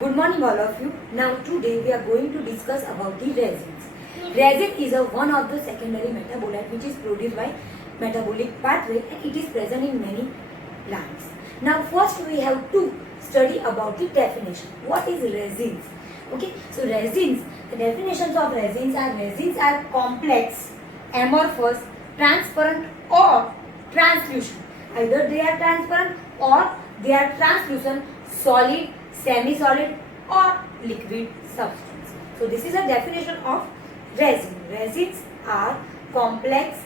Good morning all of you. Now today we are going to discuss about the resins. Resin is one of the secondary metabolite which is produced by metabolic pathway and it is present in many plants. Now first we have to study about the definition. What is resins? Okay, so resins, the definitions of resins are complex, amorphous, transparent or translucent. Either they are transparent or they are translucent, solid, semi-solid or liquid substance. So this is a definition of resin. Resins are complex,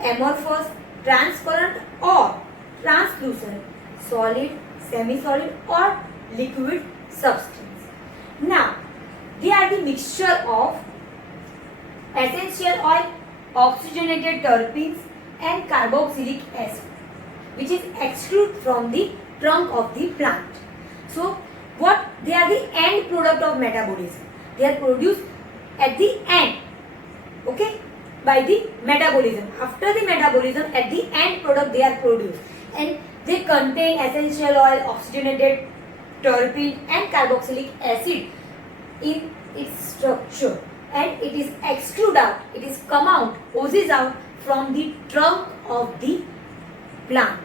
amorphous, transparent or translucent, solid, semi-solid or liquid substance. Now, they are the mixture of essential oil, oxygenated terpenes and carboxylic acid which is extruded from the trunk of the plant. So, what they are the end product of metabolism. They are produced at the end, okay, by the metabolism. After the metabolism, at the end product they are produced, and they contain essential oil, oxygenated terpene, and carboxylic acid in its structure, and it is extruded out. It is come out, oozes out from the trunk of the plant.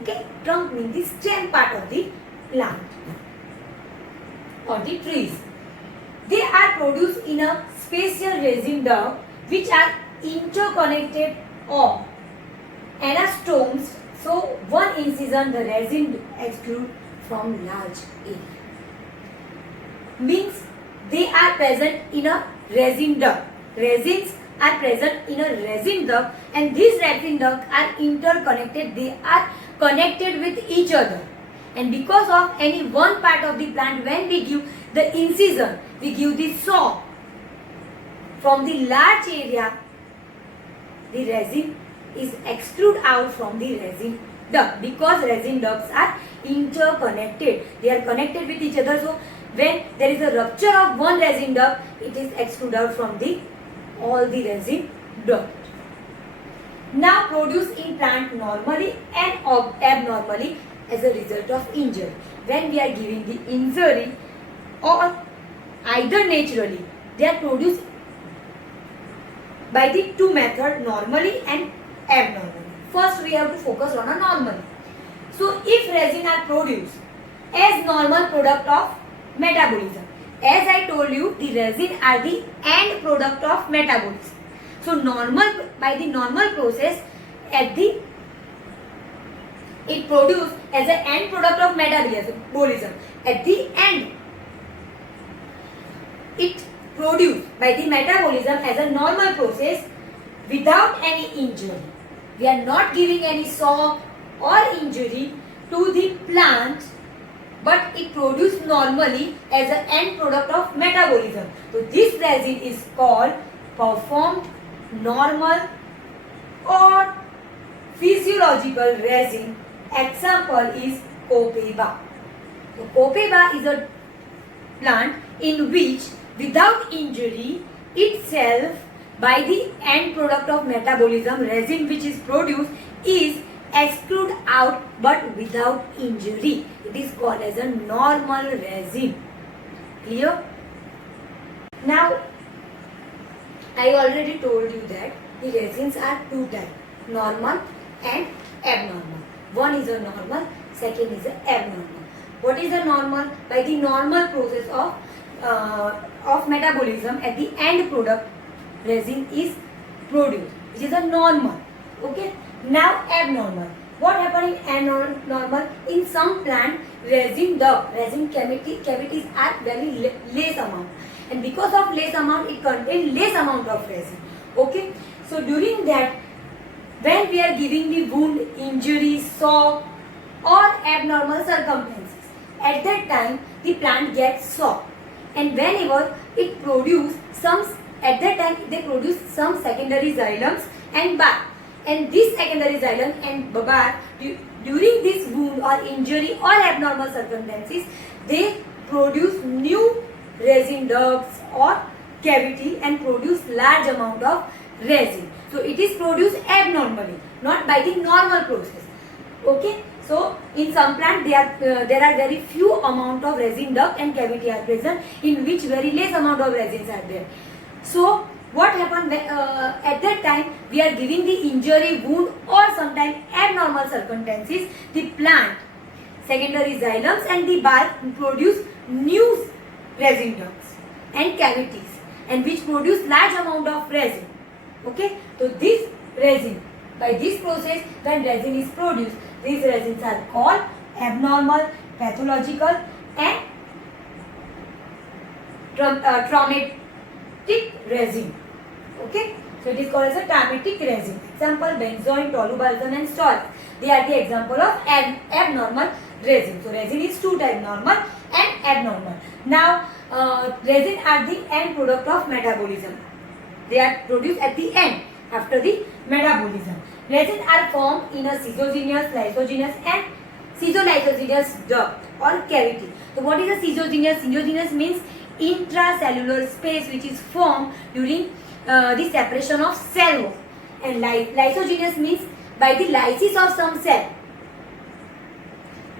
Okay, trunk means the stem part of the plant or the trees. They are produced in a special resin duct which are interconnected or anastomes. So one incision the resin extrude from large area. Means they are present in a resin duct. Resins are present in a resin duct and these resin ducts are interconnected. They are connected with each other. And because of any one part of the plant, when we give the incision, we give the saw from the large area, the resin is extruded out from the resin duct because resin ducts are interconnected. They are connected with each other. So when there is a rupture of one resin duct, it is extruded out from the all the resin duct. Now produced in plant normally and abnormally as a result of injury. When we are giving the injury or either naturally, they are produced by the two methods, normally and abnormally. First we have to focus on a normally. So if resin are produced as normal product of metabolism, as I told you, the resin are the end product of metabolism. So normal, by the normal process, it produced as an end product of metabolism. At the end, it produced by the metabolism as a normal process without any injury. We are not giving any shock or injury to the plant, but it produced normally as an end product of metabolism. So this resin is called performed normal or physiological resin. Example is copaiba. So copaiba is a plant in which without injury itself by the end product of metabolism, resin which is produced is extruded out but without injury. It is called as a normal resin. Clear? Now I already told you that the resins are two types, normal and abnormal. One is a normal, second is a abnormal. What is a normal? By the normal process of metabolism, at the end product, resin is produced, which is a normal. Okay. Now abnormal. What happens in abnormal? In some plant, resin cavities are very less amount, and because of less amount, it contains less amount of resin. Okay. So during that, when we are giving the wound, injury, shock or abnormal circumstances, at that time the plant gets shocked, and whenever it produces at that time they produce some secondary xylems and bark, and this secondary xylem and bark during this wound or injury or abnormal circumstances, they produce new resin ducts or cavity and produce large amount of resin. So it is produced abnormally, not by the normal process. Okay. So in some plant there are very few amount of resin duct and cavity are present, in which very less amount of resins are there. So what happened at that time, we are giving the injury, wound or sometimes abnormal circumstances, the plant secondary xylem and the bark produce new resin ducts and cavities, and which produce large amount of resin. Okay, so this resin, by this process, when resin is produced, these resins are called abnormal, pathological and traumatic resin. Okay, so it is called as a traumatic resin. Example: benzoin, toluene and salt. They are the example of abnormal resin. So resin is two types: normal and abnormal. Now resin are the end product of metabolism. They are produced at the end after the metabolism. Resin are formed in a schizogenous, lysogenous and schizolysogenous duct or cavity. So what is a schizogenous? Schizogenous means intracellular space which is formed during the separation of cell wall, and lysogenous means by the lysis of some cell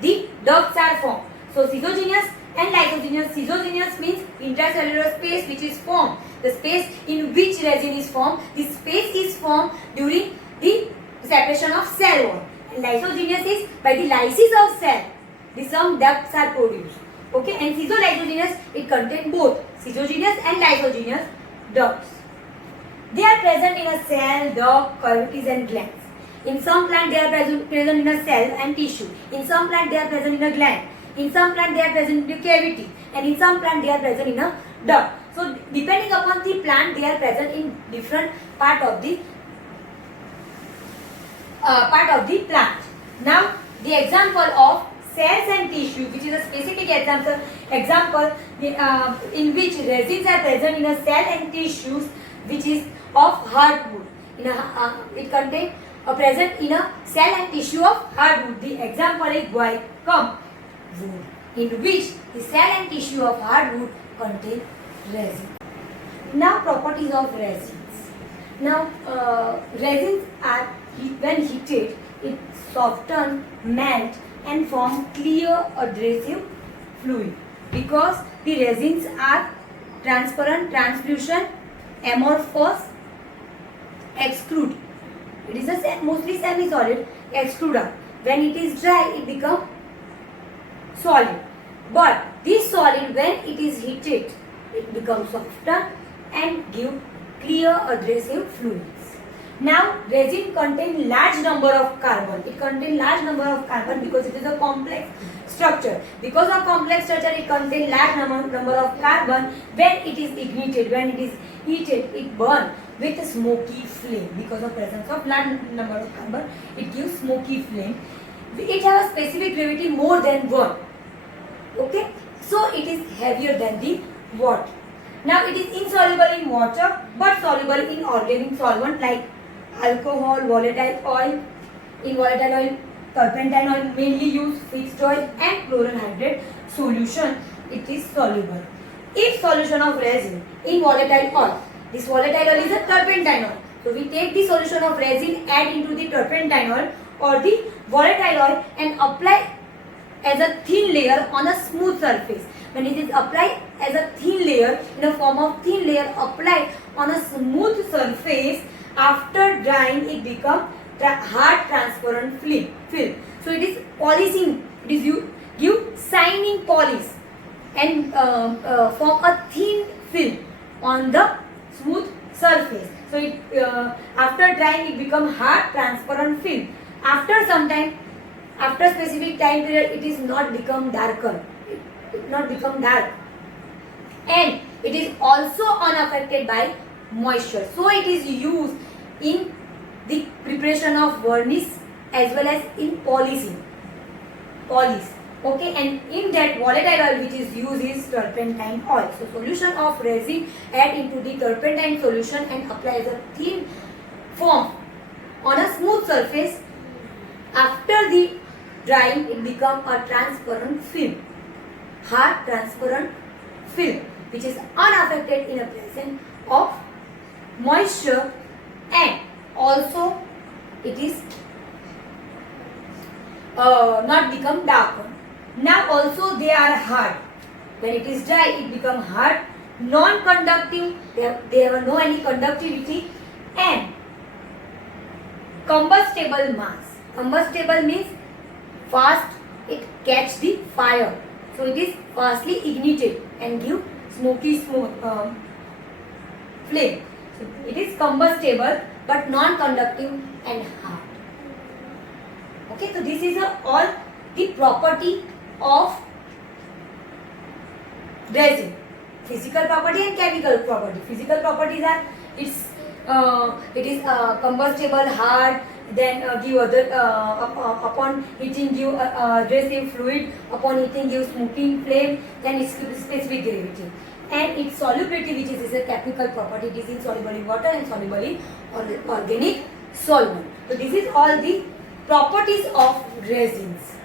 the ducts are formed. So schizogenous and lysogenous. Schizogenous means intracellular space which is formed, the space in which resin is formed. This space is formed during the separation of cell wall, and lysogenous is by the lysis of cell the some ducts are produced. Okay, and schizolysogenous, it contains both schizogenous and lysogenous ducts. They are present in a cell, duct, cavities and glands. In some plant they are present in a cell and tissue. In some plant they are present in a gland. In some plant they are present in a cavity, and in some plant they are present in a duct. So depending upon the plant, they are present in different part of the plant. Now the example of cells and tissue, which is a specific example in which resins are present in a cell and tissues, which is of hardwood. It contains present in a cell and tissue of hardwood. The example is gum wood, in which the cell and tissue of hardwood contain resin. Now properties of resins. Now resins are, when heated, it soften, melt and form clear adhesive fluid, because the resins are transparent, translucent, amorphous, extrude. It is a mostly semi-solid extruder. When it is dry, it becomes solid. But this solid, when it is heated, it becomes softer and give clear adhesive fluids. Now resin contains large number of carbon. It contains large number of carbon because it is a complex structure. Because of complex structure, it contains large number of carbon. When it is ignited, when it is heated, it burns with a smoky flame. Because of presence of large number of carbon, it gives smoky flame. It has a specific gravity more than 1. Okay, so it is heavier than the water. Now it is insoluble in water but soluble in organic solvent like alcohol, volatile oil. In volatile oil, turpentine oil mainly used, fixed oil and chloral hydrate solution, it is soluble. If solution of resin in volatile oil, this volatile oil is a turpentine oil. So we take the solution of resin, add into the turpentine oil or the volatile oil and apply as a thin layer on a smooth surface. When it is applied as a thin layer, in a form of thin layer applied on a smooth surface, after drying it becomes hard transparent film. So it is polishing, it is you give shining polish and form a thin film on the smooth surface. So it after drying it becomes hard transparent film. After some time, after specific time period, it is not become darker. It not become dark, and it is also unaffected by moisture. So it is used in the preparation of varnish as well as in polishing. Okay, and in that volatile oil which is used is turpentine oil. So solution of resin add into the turpentine solution and apply as a thin form on a smooth surface. After the drying, it becomes a transparent film, hard transparent film, which is unaffected in the presence of moisture, and also it is not become darker. Now also they are hard. When it is dry, it become hard, non-conductive. They have no any conductivity, and combustible mass. Combustible means fast it catch the fire, so it is fastly ignited and give smoky flame. So it is combustible but non-conductive and hard. Okay, so this is all the property of resin. Physical property and chemical property. Physical properties are it is combustible, hard, then give other upon heating give abrasive fluid, upon heating give smoking flame, then its specific gravity, and its solubility, which is a technical property. It is insoluble in water and soluble in organic solvent. So this is all the properties of resins.